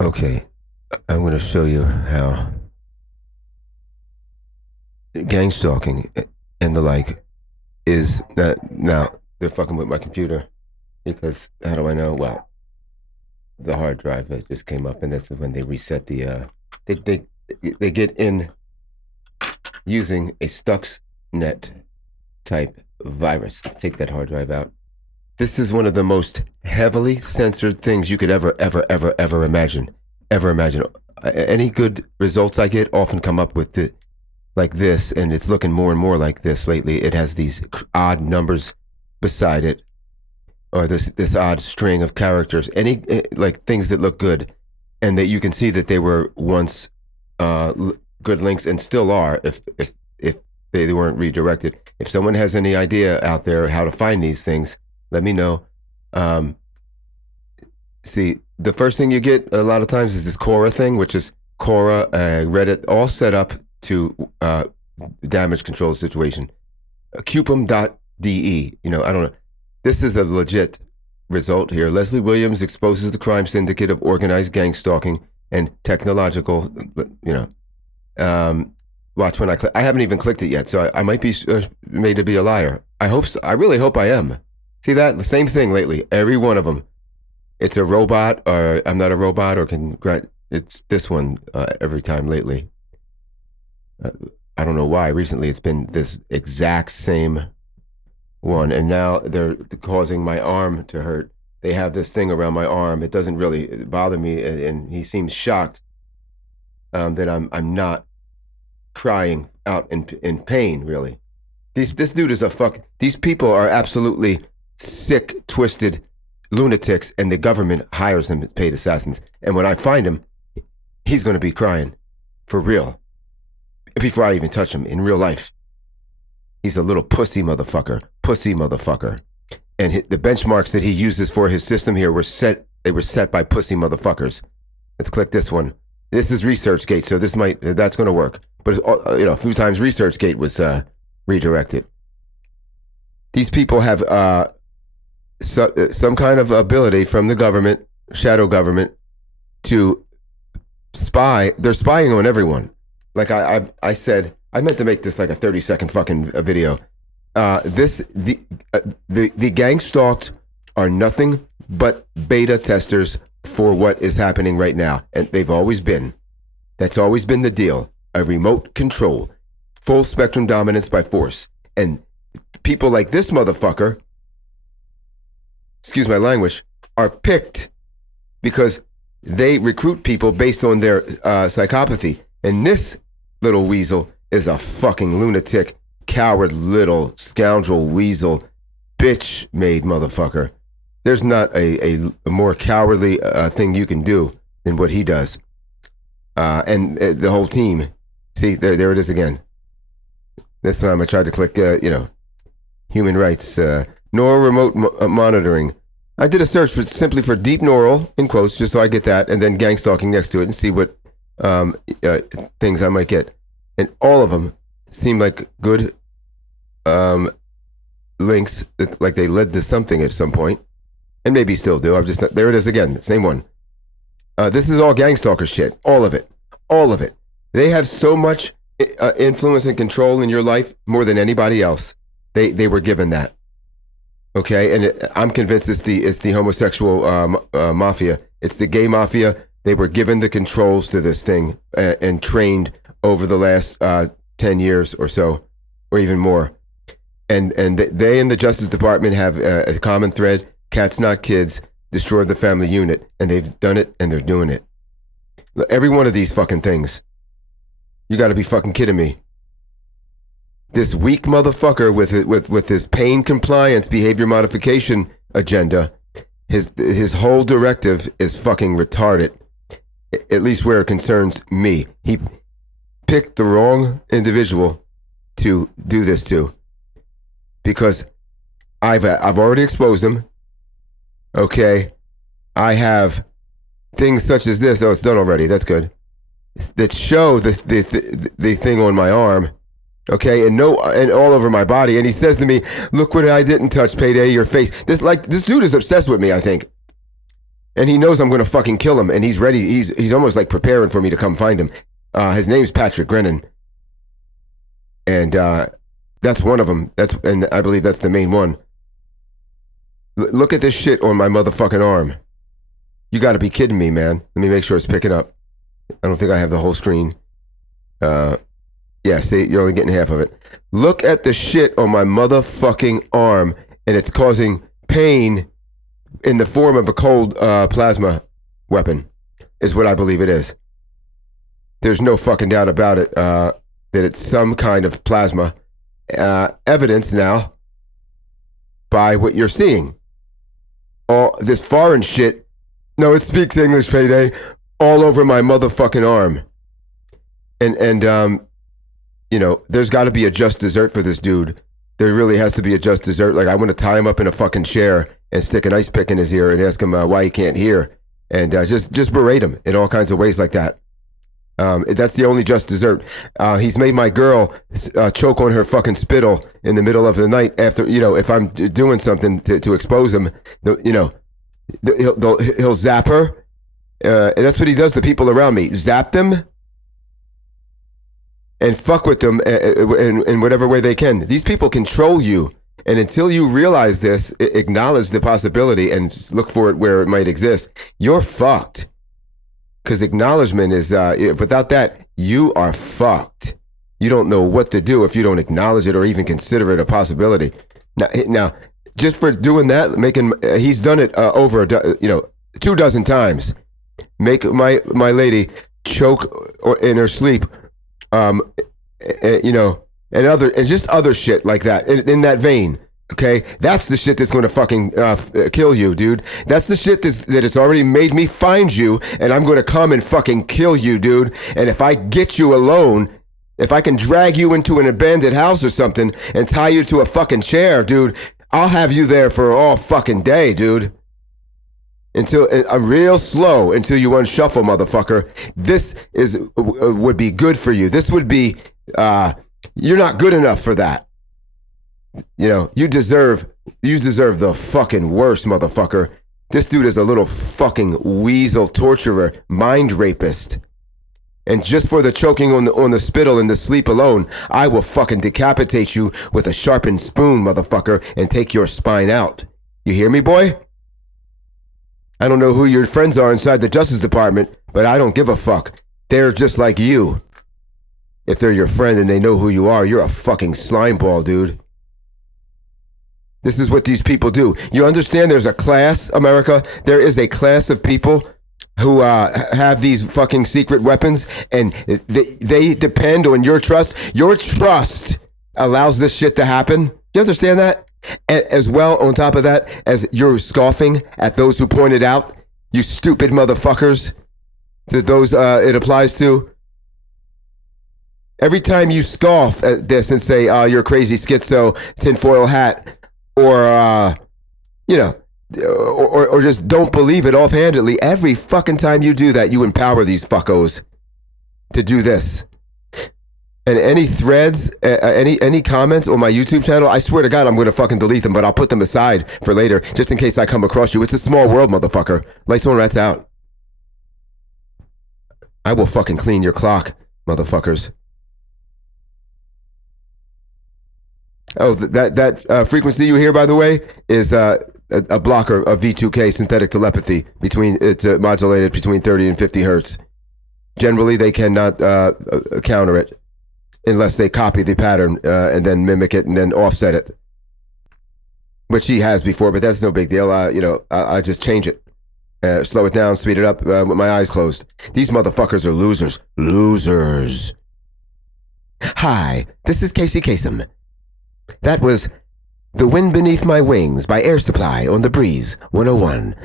Okay, I'm going to show you how gang stalking and the like is that now they're fucking with my computer because how do I know? Well, the hard drive that just came up, and that's when they reset they they they get in using a Stuxnet type virus. Let's take that hard drive out. This is one of the most heavily censored things you could ever imagine. Ever imagine. Any good results I get often come up with like this, and it's looking more and more like this lately. It has these odd numbers beside it, or this odd string of characters. Any like things that look good, and that you can see that they were once good links and still are if they weren't redirected. If someone has any idea out there how to find these things, let me know. See, the first thing you get a lot of times is this Quora thing, which is Quora, Reddit, all set up to damage control the situation. Cupum.de, I don't know. This is a legit result here. Leslie Williams exposes the crime syndicate of organized gang stalking and technological, watch when I click. I haven't even clicked it yet, so I might be made to be a liar. I hope so. I really hope I am. See that? The same thing lately. Every one of them. It's a robot, or I'm not a robot, or it's this one every time lately. I don't know why. Recently, it's been this exact same one, and now they're causing my arm to hurt. They have this thing around my arm. It doesn't really bother me, and he seems shocked that I'm not crying out in pain. Really, this dude is a fuck. These people are absolutely sick, twisted lunatics, and the government hires them as paid assassins. And when I find him, he's going to be crying for real before I even touch him in real life. He's a little pussy motherfucker. And the benchmarks that he uses for his system here were set by pussy motherfuckers. Let's click this one. This is ResearchGate, so that's going to work. But a few times ResearchGate was redirected. These people have some kind of ability from the government, shadow government, to spy. They're spying on everyone. Like I said, I meant to make this like a 30-second fucking video. The gang stalked are nothing but beta testers for what is happening right now, and they've always been. That's always been the deal. A remote control, full spectrum dominance by force, and people like this motherfucker, excuse my language, are picked because they recruit people based on their psychopathy. And this little weasel is a fucking lunatic, coward little scoundrel weasel, bitch-made motherfucker. There's not a more cowardly thing you can do than what he does. And the whole team. See, there it is again. This time I tried to click, human rights, neural remote monitoring. I did a search simply for deep neural, in quotes, just so I get that, and then gang stalking next to it and see what things I might get. And all of them seem like good links, like they led to something at some point, and maybe still do. There it is again, same one. This is all gang stalker shit, all of it. They have so much influence and control in your life more than anybody else. They were given that. Okay, and I'm convinced it's the homosexual mafia. It's the gay mafia. They were given the controls to this thing and trained over the last 10 years or so, or even more. And they and the Justice Department have a common thread. Cats not kids, destroyed the family unit, and they've done it, and they're doing it. Every one of these fucking things. You got to be fucking kidding me. This weak motherfucker with his pain compliance behavior modification agenda, his whole directive is fucking retarded, at least where it concerns me. He picked the wrong individual to do this to, because I've already exposed him. Okay, I have things such as this. Oh, it's done already. That's good. That show the thing on my arm, okay, and all over my body. And he says to me, "Look what I didn't touch, Payday, your face." This dude is obsessed with me, I think. And he knows I'm going to fucking kill him, and he's ready. He's almost like preparing for me to come find him. His name's Patrick Grennan, and that's one of them. And I believe that's the main one. Look at this shit on my motherfucking arm. You got to be kidding me, man. Let me make sure it's picking up. I don't think I have the whole screen. Yeah, see, you're only getting half of it. Look at the shit on my motherfucking arm, and it's causing pain in the form of a cold plasma weapon, is what I believe it is. There's no fucking doubt about it that it's some kind of plasma. Evidence now by what you're seeing. All this foreign shit. No, it speaks English, Payday. All over my motherfucking arm. And you know, there's got to be a just dessert for this dude. There really has to be a just dessert. Like, I want to tie him up in a fucking chair and stick an ice pick in his ear and ask him why he can't hear, and just berate him in all kinds of ways like that. That's the only just dessert. He's made my girl choke on her fucking spittle in the middle of the night after, you know, if I'm doing something to expose him, you know, he'll zap her. And that's what he does to people around me. Zap them and fuck with them in whatever way they can. These people control you. And until you realize this, acknowledge the possibility and look for it where it might exist, you're fucked. Because acknowledgement is, without that, you are fucked. You don't know what to do if you don't acknowledge it or even consider it a possibility. Now just for doing that, he's done it over, 24 times. Make my lady choke in her sleep, and just other shit like that in that vein. Okay, that's the shit that's going to fucking kill you, dude. That's the shit that has already made me find you, and I'm going to come and fucking kill you, dude. And if I get you alone, if I can drag you into an abandoned house or something and tie you to a fucking chair, dude, I'll have you there for all fucking day, dude. Until real slow until you unshuffle, motherfucker. This would be good for you. This would be you're not good enough for that. You know, you deserve the fucking worst, motherfucker. This dude is a little fucking weasel torturer, mind rapist. And just for the choking on the spittle and the sleep alone, I will fucking decapitate you with a sharpened spoon, motherfucker, and take your spine out. You hear me, boy? I don't know who your friends are inside the Justice Department, but I don't give a fuck. They're just like you. If they're your friend and they know who you are, you're a fucking slime ball, dude. This is what these people do. You understand there's a class, America? There is a class of people who have these fucking secret weapons, and they depend on your trust. Your trust allows this shit to happen. You understand that? As well, on top of that, as you're scoffing at those who pointed out, you stupid motherfuckers, to those it applies to. Every time you scoff at this and say, you're a crazy schizo, tinfoil hat, or, or just don't believe it offhandedly, every fucking time you do that, you empower these fuckos to do this. And any threads, any comments on my YouTube channel, I swear to God, I'm going to fucking delete them, but I'll put them aside for later, just in case I come across you. It's a small world, motherfucker. Lights on, rats out. I will fucking clean your clock, motherfuckers. Oh, that frequency you hear, by the way, is a blocker of V2K synthetic telepathy. It's modulated between 30 and 50 hertz. Generally, they cannot counter it unless they copy the pattern and then mimic it and then offset it, which he has before, but that's no big deal. I just change it, slow it down, speed it up with my eyes closed. These motherfuckers are losers. Losers. Hi, this is Casey Kasem. That was The Wind Beneath My Wings by Air Supply on The Breeze 101.